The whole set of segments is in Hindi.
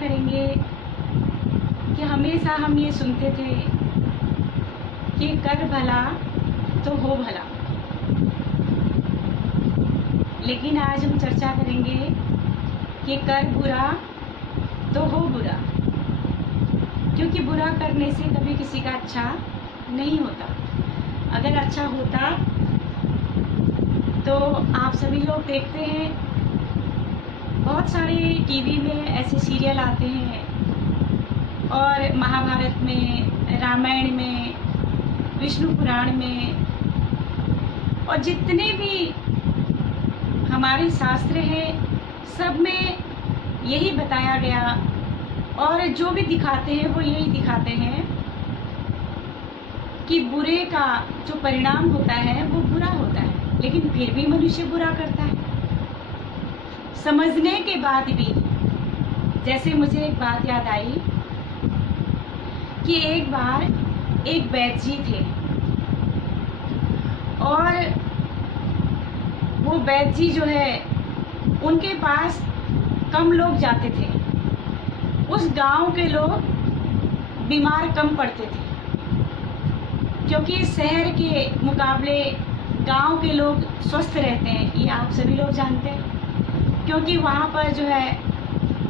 करेंगे कि हमेशा हम ये सुनते थे कि कर भला तो हो भला, लेकिन आज हम चर्चा करेंगे कि कर बुरा तो हो बुरा, क्योंकि बुरा करने से कभी किसी का अच्छा नहीं होता। अगर अच्छा होता तो आप सभी लोग देखते हैं, बहुत सारे टीवी में ऐसे सीरियल आते हैं और महाभारत में, रामायण में, विष्णु पुराण में और जितने भी हमारे शास्त्र हैं सब में यही बताया गया, और जो भी दिखाते हैं वो यही दिखाते हैं कि बुरे का जो परिणाम होता है वो बुरा होता है, लेकिन फिर भी मनुष्य बुरा करता है समझने के बाद भी। जैसे मुझे एक बात याद आई कि एक बार एक वैद्य जी थे और वो वैद्य जी जो है उनके पास कम लोग जाते थे। उस गांव के लोग बीमार कम पड़ते थे, क्योंकि शहर के मुकाबले गांव के लोग स्वस्थ रहते हैं, ये आप सभी लोग जानते हैं, क्योंकि वहाँ पर जो है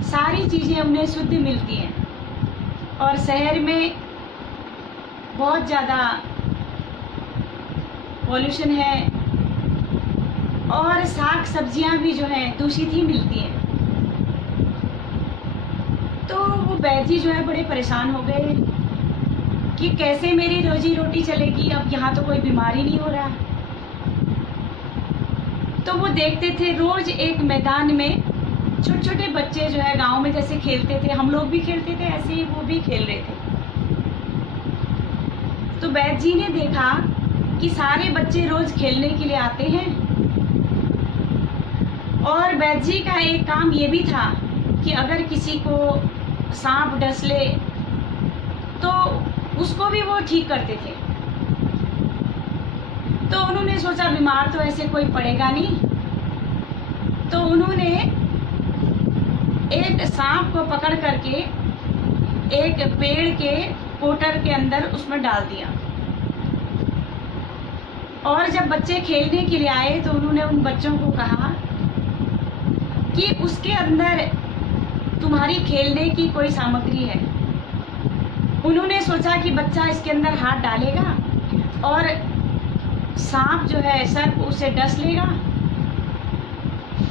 सारी चीज़ें उन्हें शुद्ध मिलती हैं और शहर में बहुत ज़्यादा पॉल्यूशन है और साग सब्जियां भी जो है दूषित ही मिलती हैं। तो वो वैद्य जी जो है बड़े परेशान हो गए कि कैसे मेरी रोजी रोटी चलेगी, अब यहाँ तो कोई बीमारी नहीं हो रहा। तो वो देखते थे रोज एक मैदान में छोटे छोटे बच्चे जो है गांव में जैसे खेलते थे, हम लोग भी खेलते थे, ऐसे ही वो भी खेल रहे थे। तो वैद्य जी ने देखा कि सारे बच्चे रोज खेलने के लिए आते हैं, और वैद्य जी का एक काम ये भी था कि अगर किसी को सांप डस ले तो उसको भी वो ठीक करते थे। तो उन्होंने सोचा बीमार तो ऐसे कोई पड़ेगा नहीं, तो उन्होंने एक सांप को पकड़ करके एक पेड़ के कोटर के अंदर उसमें डाल दिया, और जब बच्चे खेलने के लिए आए तो उन्होंने उन बच्चों को कहा कि उसके अंदर तुम्हारी खेलने की कोई सामग्री है। उन्होंने सोचा कि बच्चा इसके अंदर हाथ डालेगा और सांप जो है सर्प उसे डस लेगा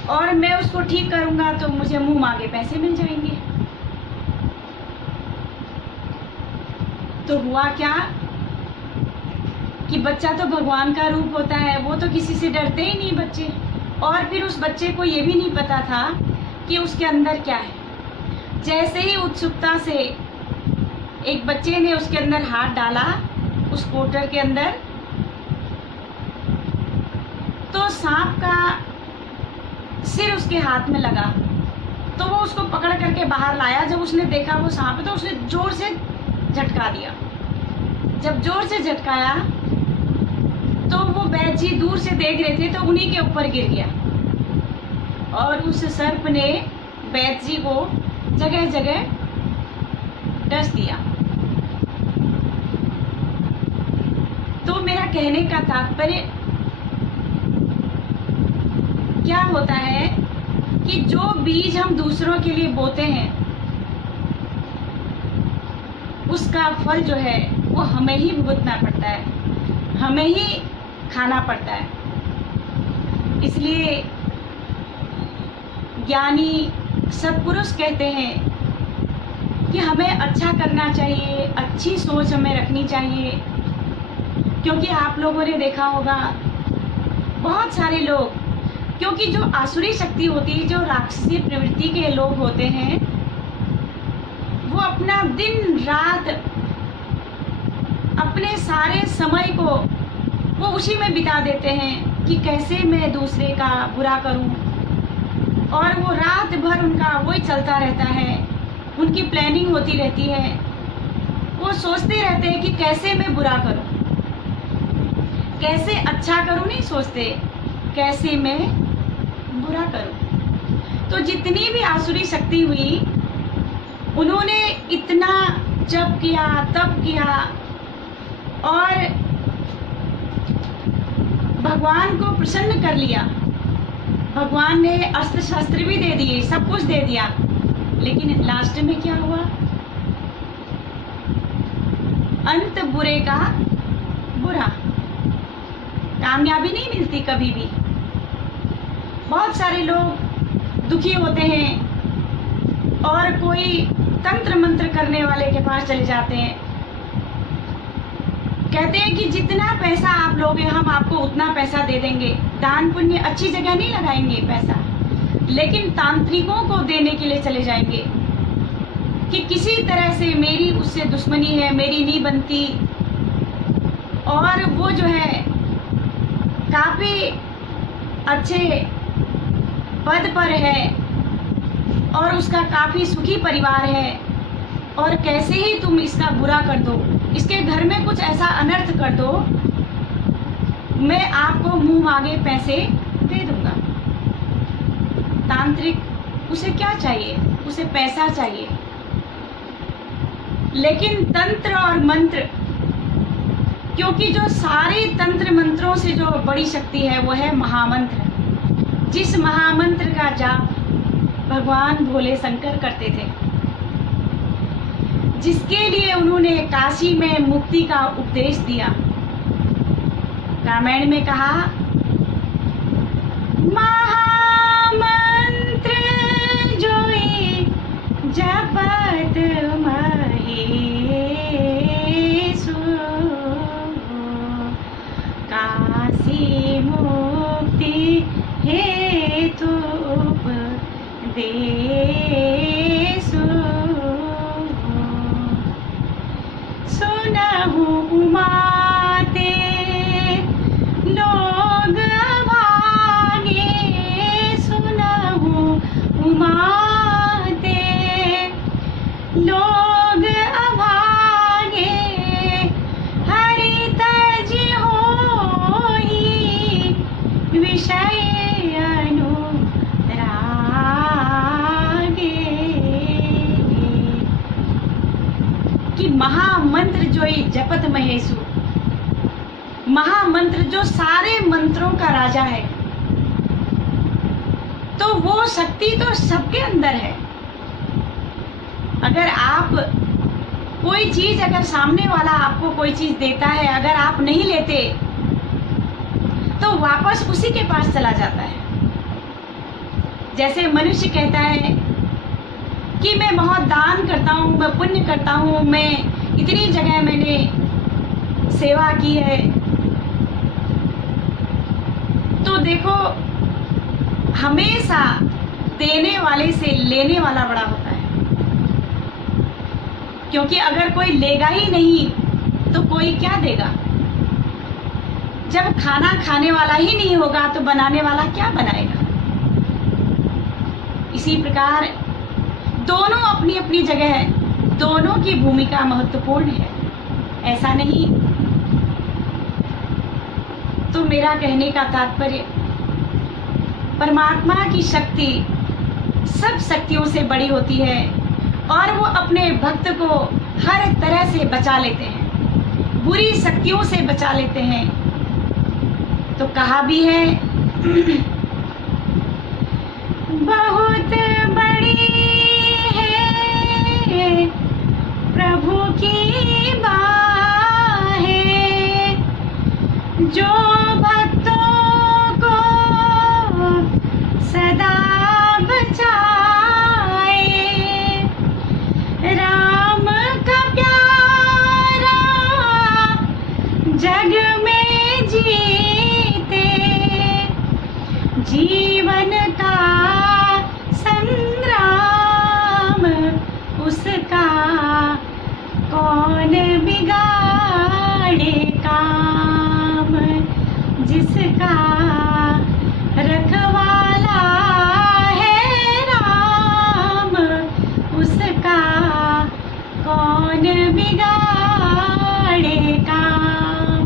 और मैं उसको ठीक करूंगा तो मुझे मुंह मांगे पैसे मिल जाएंगे। तो हुआ क्या कि बच्चा तो भगवान का रूप होता है, वो तो किसी से डरते ही नहीं बच्चे, और फिर उस बच्चे को ये भी नहीं पता था कि उसके अंदर क्या है। जैसे ही उत्सुकता से एक बच्चे ने उसके अंदर हाथ डाला उस कोटर के अंदर, तो सांप का सिर उसके हाथ में लगा, तो वो उसको पकड़ करके बाहर लाया। जब उसने देखा वो सांप है तो उसने जोर से झटका दिया। जब जोर से झटकाया तो वो वैद्य जी दूर से देख रहे थे तो उन्हीं के ऊपर गिर गया, और उस सर्प ने वैद्य जी को जगह जगह डस दिया। तो मेरा कहने का तात्पर्य क्या होता है कि जो बीज हम दूसरों के लिए बोते हैं उसका फल जो है वो हमें ही भुगतना पड़ता है, हमें ही खाना पड़ता है। इसलिए ज्ञानी सत्पुरुष कहते हैं कि हमें अच्छा करना चाहिए, अच्छी सोच हमें रखनी चाहिए, क्योंकि आप लोगों ने देखा होगा बहुत सारे लोग, क्योंकि जो आसुरी शक्ति होती है, जो राक्षसी प्रवृत्ति के लोग होते हैं, वो अपना दिन रात अपने सारे समय को वो उसी में बिता देते हैं कि कैसे मैं दूसरे का बुरा करूं, और वो रात भर उनका वही चलता रहता है, उनकी प्लानिंग होती रहती है। वो सोचते रहते हैं कि कैसे मैं बुरा करूं, कैसे अच्छा करूं, नहीं सोचते कैसे मैं बुरा करूं। तो जितनी भी आसुरी शक्ति हुई उन्होंने इतना जप किया, तप किया और भगवान को प्रसन्न कर लिया। भगवान ने अस्त्र शस्त्र भी दे दिए, सब कुछ दे दिया, लेकिन लास्ट में क्या हुआ? अंत बुरे का बुरा। कामयाबी नहीं मिलती कभी भी। बहुत सारे लोग दुखी होते हैं और कोई तंत्र मंत्र करने वाले के पास चले जाते हैं, कहते हैं कि जितना पैसा आप लोगे हम आपको उतना पैसा दे देंगे। दान पुण्य अच्छी जगह नहीं लगाएंगे पैसा, लेकिन तांत्रिकों को देने के लिए चले जाएंगे कि किसी तरह से मेरी उससे दुश्मनी है, मेरी नहीं बनती, और वो जो है काफ़ी अच्छे पद पर है और उसका काफ़ी सुखी परिवार है, और कैसे ही तुम इसका बुरा कर दो, इसके घर में कुछ ऐसा अनर्थ कर दो, मैं आपको मुंह मांगे पैसे दे दूंगा। तांत्रिक उसे क्या चाहिए? उसे पैसा चाहिए। लेकिन तंत्र और मंत्र, क्योंकि जो सारे तंत्र मंत्रों से जो बड़ी शक्ति है वो है महामंत्र। जिस महामंत्र का जाप भगवान भोले शंकर करते थे, जिसके लिए उन्होंने काशी में मुक्ति का उपदेश दिया। रामायण में कहा, महामंत्र जोई जपत महेशु, काशी मुक्ति हेतु उपदेशु, सुनहु उमाते लोग भागे, सुनहु उमाते लोग अभागे, हरि तज होई विषय कि महामंत्र जो जपत महेशु, महामंत्र जो सारे मंत्रों का राजा है, तो वो शक्ति तो सबके अंदर है। अगर आप कोई चीज, अगर सामने वाला आपको कोई चीज देता है, अगर आप नहीं लेते तो वापस उसी के पास चला जाता है। जैसे मनुष्य कहता है कि मैं बहुत दान करता हूँ, मैं पुण्य करता हूँ, मैं इतनी जगह मैंने सेवा की है, तो देखो हमेशा देने वाले से लेने वाला बड़ा होता है। क्योंकि अगर कोई लेगा ही नहीं तो कोई क्या देगा? जब खाना खाने वाला ही नहीं होगा तो बनाने वाला क्या बनाएगा? इसी प्रकार दोनों अपनी अपनी जगह है, दोनों की भूमिका महत्वपूर्ण है, ऐसा नहीं। तो मेरा कहने का तात्पर्य, परमात्मा की शक्ति सब शक्तियों से बड़ी होती है और वो अपने भक्त को हर तरह से बचा लेते हैं, बुरी शक्तियों से बचा लेते हैं। तो कहा भी है बहुत बड़ी है प्रभु की बाहें, जो भक्तों को सदा बचाए, राम का प्यारा जग में जीते, जीवन का संग्राम उसका कौन बिगाड़े काम, जिसका रखवाला है राम, उसका कौन बिगाड़े काम।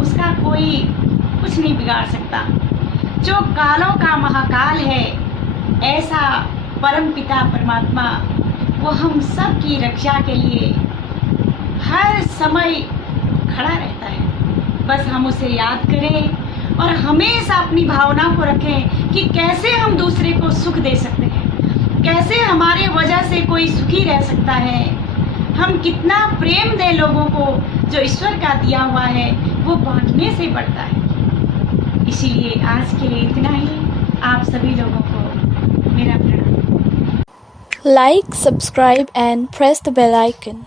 उसका कोई कुछ नहीं बिगाड़ सकता। जो कालों का महाकाल है, ऐसा परम पिता परमात्मा वो हम सब की रक्षा के लिए हर समय खड़ा रहता है। बस हम उसे याद करें और हमेशा अपनी भावना को रखें कि कैसे हम दूसरे को सुख दे सकते हैं, कैसे हमारे वजह से कोई सुखी रह सकता है, हम कितना प्रेम दें लोगों को। जो ईश्वर का दिया हुआ है वो बांटने से बढ़ता है। इसीलिए आज के लिए इतना ही। आप सभी लोगों को मेरा प्रणाम। Like, subscribe and press the bell icon.